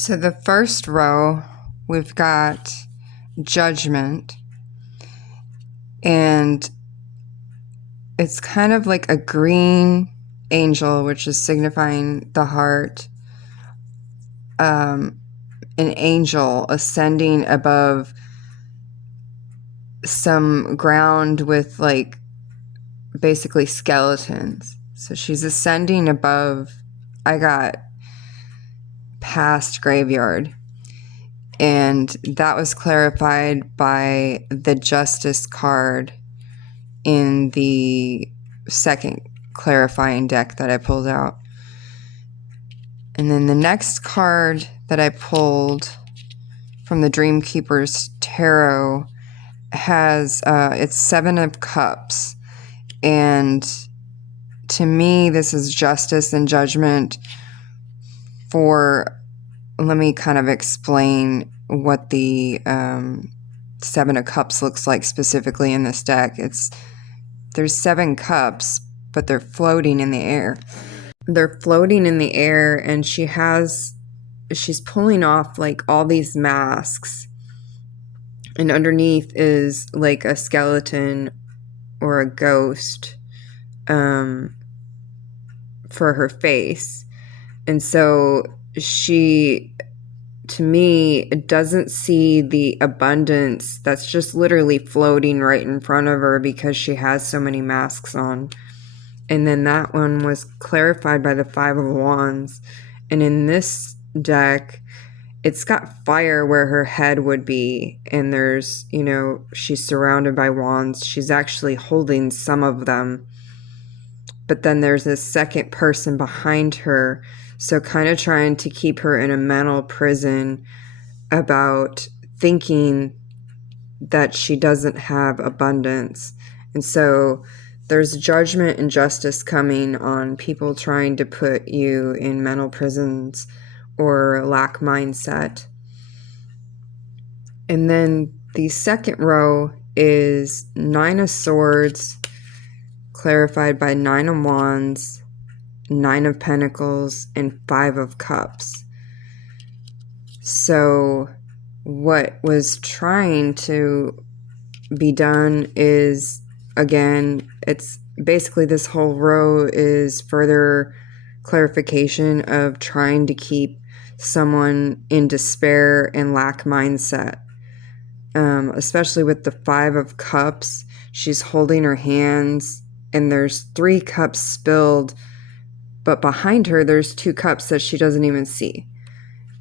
So the first row, we've got Judgment, and it's kind of like a green angel, which is signifying the heart, an angel ascending above some ground with like basically skeletons. So she's ascending above, I got past graveyard, and that was clarified by the Justice card in the second clarifying deck that I pulled out. And then the next card that I pulled from the Dreamkeeper's Tarot has it's 7 of Cups, and to me this is justice and judgment for, let me kind of explain what the 7 of Cups looks like specifically in this deck. There's 7 cups, but they're floating in the air. They're floating in the air, and she's pulling off like all these masks, and underneath is like a skeleton or a ghost for her face. And so she, to me, doesn't see the abundance that's just literally floating right in front of her because she has so many masks on. And then that one was clarified by the 5 of Wands. And in this deck, it's got fire where her head would be. And there's, she's surrounded by wands. She's actually holding some of them. But then there's a second person behind her. So kind of trying to keep her in a mental prison about thinking that she doesn't have abundance. And so there's judgment and justice coming on people trying to put you in mental prisons or lack mindset. And then the second row is 9 of Swords, clarified by 9 of Wands, 9 of Pentacles, and 5 of Cups. So what was trying to be done is, again, it's basically this whole row is further clarification of trying to keep someone in despair and lack mindset. Especially with the 5 of Cups, she's holding her hands and there's 3 cups spilled, but behind her there's 2 cups that she doesn't even see.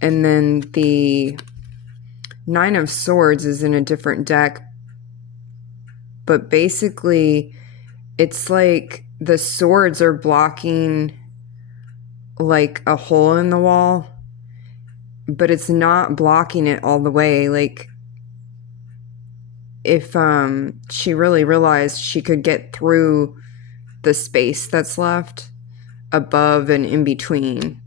And then the 9 of Swords is in a different deck, but basically it's like the swords are blocking like a hole in the wall, but it's not blocking it all the way. Like if she really realized she could get through the space that's left above and in between.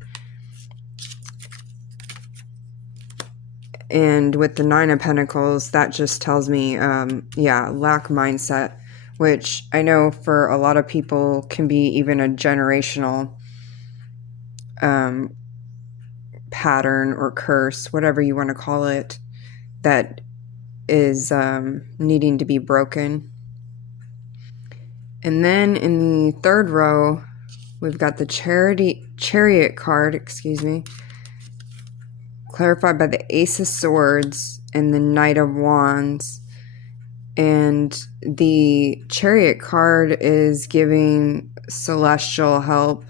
And with the 9 of Pentacles, that just tells me, lack mindset, which I know for a lot of people can be even a generational pattern or curse, whatever you want to call it, that is needing to be broken. And then in the third row, we've got the Chariot card, clarified by the Ace of Swords and the Knight of Wands. And the Chariot card is giving celestial help,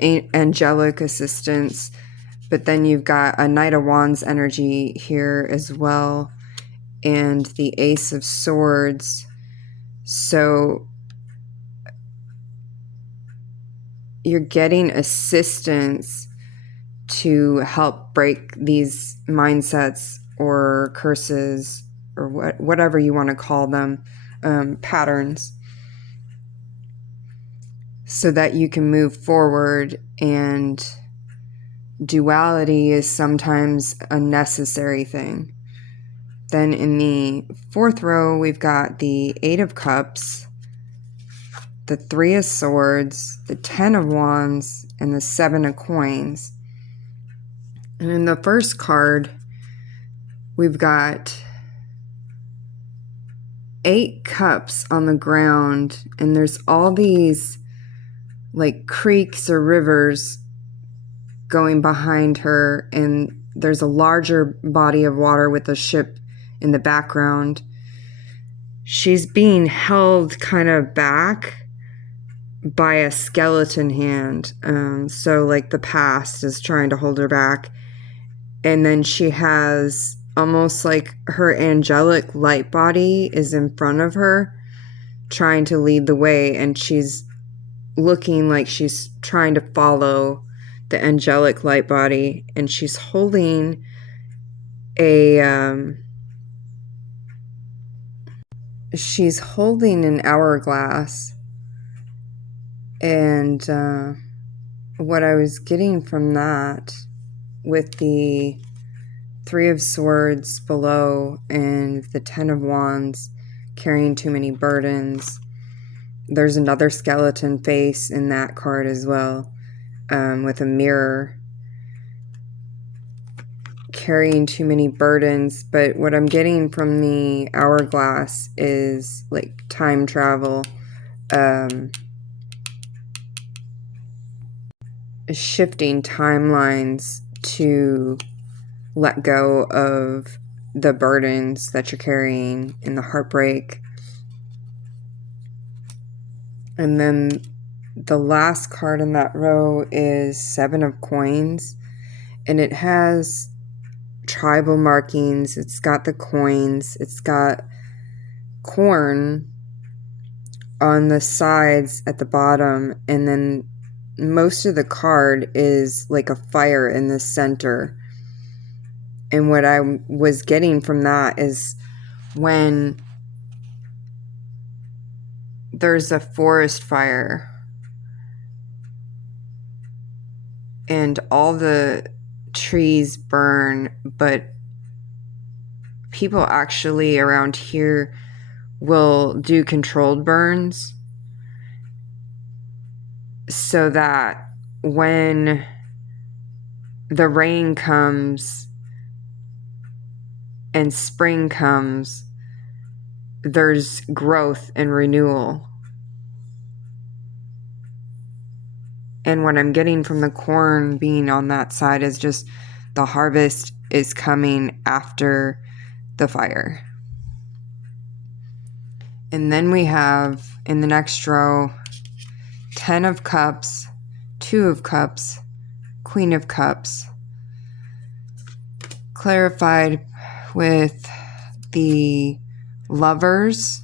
angelic assistance, but then you've got a Knight of Wands energy here as well, and the Ace of Swords. So you're getting assistance to help break these mindsets or curses or whatever you want to call them, patterns, so that you can move forward. And duality is sometimes a necessary thing. Then in the fourth row, we've got the 8 of Cups, the 3 of Swords, the 10 of Wands, and the 7 of Coins. And in the first card, we've got 8 cups on the ground, and there's all these like creeks or rivers going behind her, and there's a larger body of water with a ship in the background. She's being held kind of back by a skeleton hand. So like the past is trying to hold her back. And then she has almost like her angelic light body is in front of her, trying to lead the way. And she's looking like she's trying to follow the angelic light body. And she's holding she's holding an hourglass. And what I was getting from that, with the 3 of Swords below and the 10 of Wands carrying too many burdens, there's another skeleton face in that card as well, with a mirror, carrying too many burdens. But what I'm getting from the hourglass is like time travel, shifting timelines to let go of the burdens that you're carrying and the heartbreak. And then the last card in that row is 7 of Coins, and it has tribal markings. It's got the coins, it's got corn on the sides at the bottom, and then most of the card is like a fire in the center. And what I was getting from that is when there's a forest fire and all the trees burn, but people actually around here will do controlled burns, so that when the rain comes and spring comes, there's growth and renewal. And what I'm getting from the corn being on that side is just the harvest is coming after the fire. And then we have in the next row 10 of Cups, 2 of Cups, Queen of Cups, clarified with the Lovers,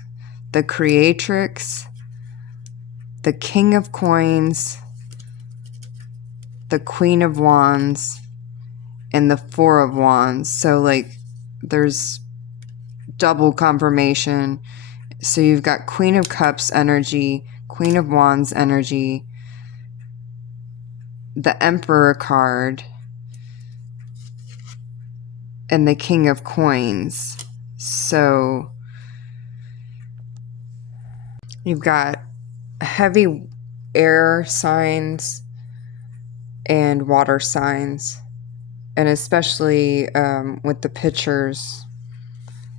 the Creatrix, the King of Coins, the Queen of Wands, and the 4 of Wands. So like there's double confirmation. So you've got Queen of Cups energy, Queen of Wands energy, the Emperor card, and the King of Coins. So you've got heavy air signs and water signs, and especially with the pictures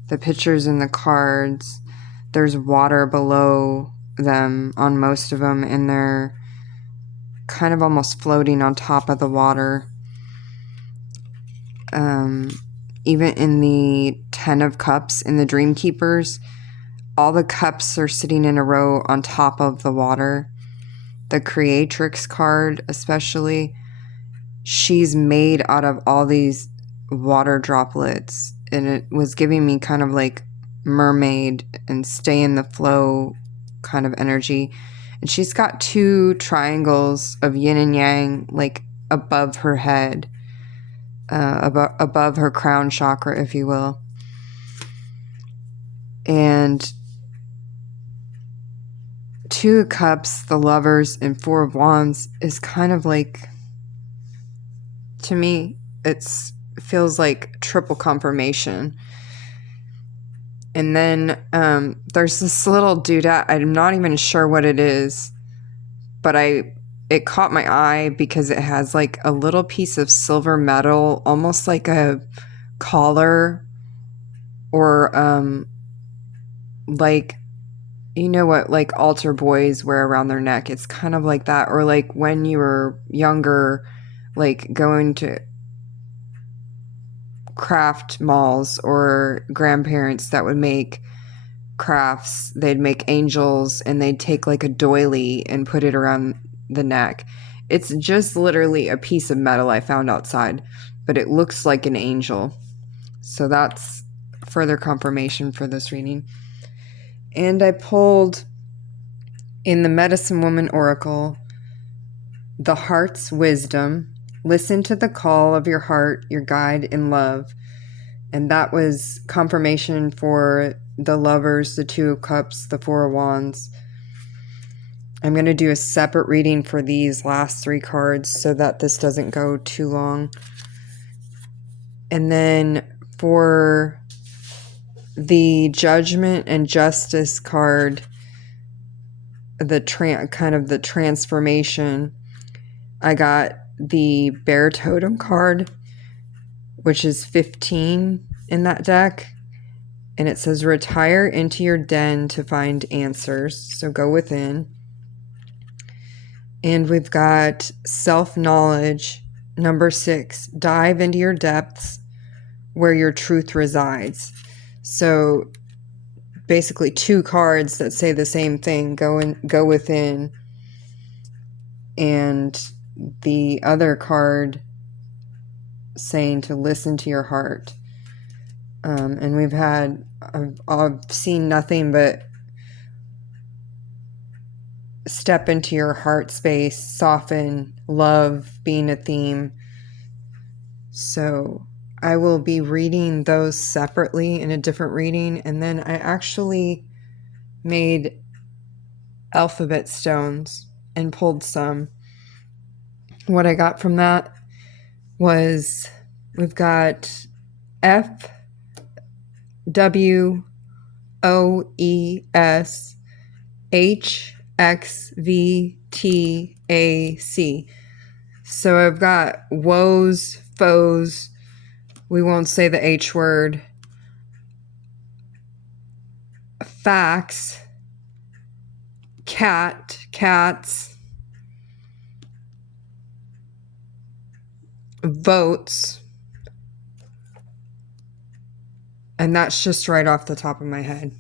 in the cards, there's water below them on most of them, and they're kind of almost floating on top of the water. Even in the 10 of Cups in the Dream Keepers, all the cups are sitting in a row on top of the water. The Creatrix card especially, she's made out of all these water droplets, and it was giving me kind of like mermaid and stay in the flow kind of energy. And she's got 2 triangles of yin and yang like above her head, above her crown chakra, if you will. And 2 of Cups, the Lovers, and 4 of Wands is kind of like, to me, it feels like triple confirmation. And then there's this little doodad. I'm not even sure what it is, but I it caught my eye because it has like a little piece of silver metal, almost like a collar, or like, you know what, like altar boys wear around their neck. It's kind of like that. Or like when you were younger, like going to craft malls, or grandparents that would make crafts, they'd make angels and they'd take like a doily and put it around the neck. It's just literally a piece of metal I found outside, but it looks like an angel. So that's further confirmation for this reading. And I pulled in the Medicine Woman Oracle, the heart's wisdom. Listen to the call of your heart, your guide in love. And that was confirmation for the Lovers, the Two of Cups, the Four of Wands. I'm going to do a separate reading for these last 3 cards so that this doesn't go too long. And then for the Judgment and Justice card, the kind of the transformation, I got the Bear Totem card, which is 15 in that deck. And it says, retire into your den to find answers. So go within. And we've got Self-Knowledge, number 6. Dive into your depths where your truth resides. So basically 2 cards that say the same thing. Go within. And the other card saying to listen to your heart. And I've seen nothing but step into your heart space, soften, love being a theme. So I will be reading those separately in a different reading. And then I actually made alphabet stones and pulled some. What I got from that was, we've got F, W, O, E, S, H, X, V, T, A, C. So I've got woes, foes. We won't say the H word. Facts. Cats. Votes. And that's just right off the top of my head.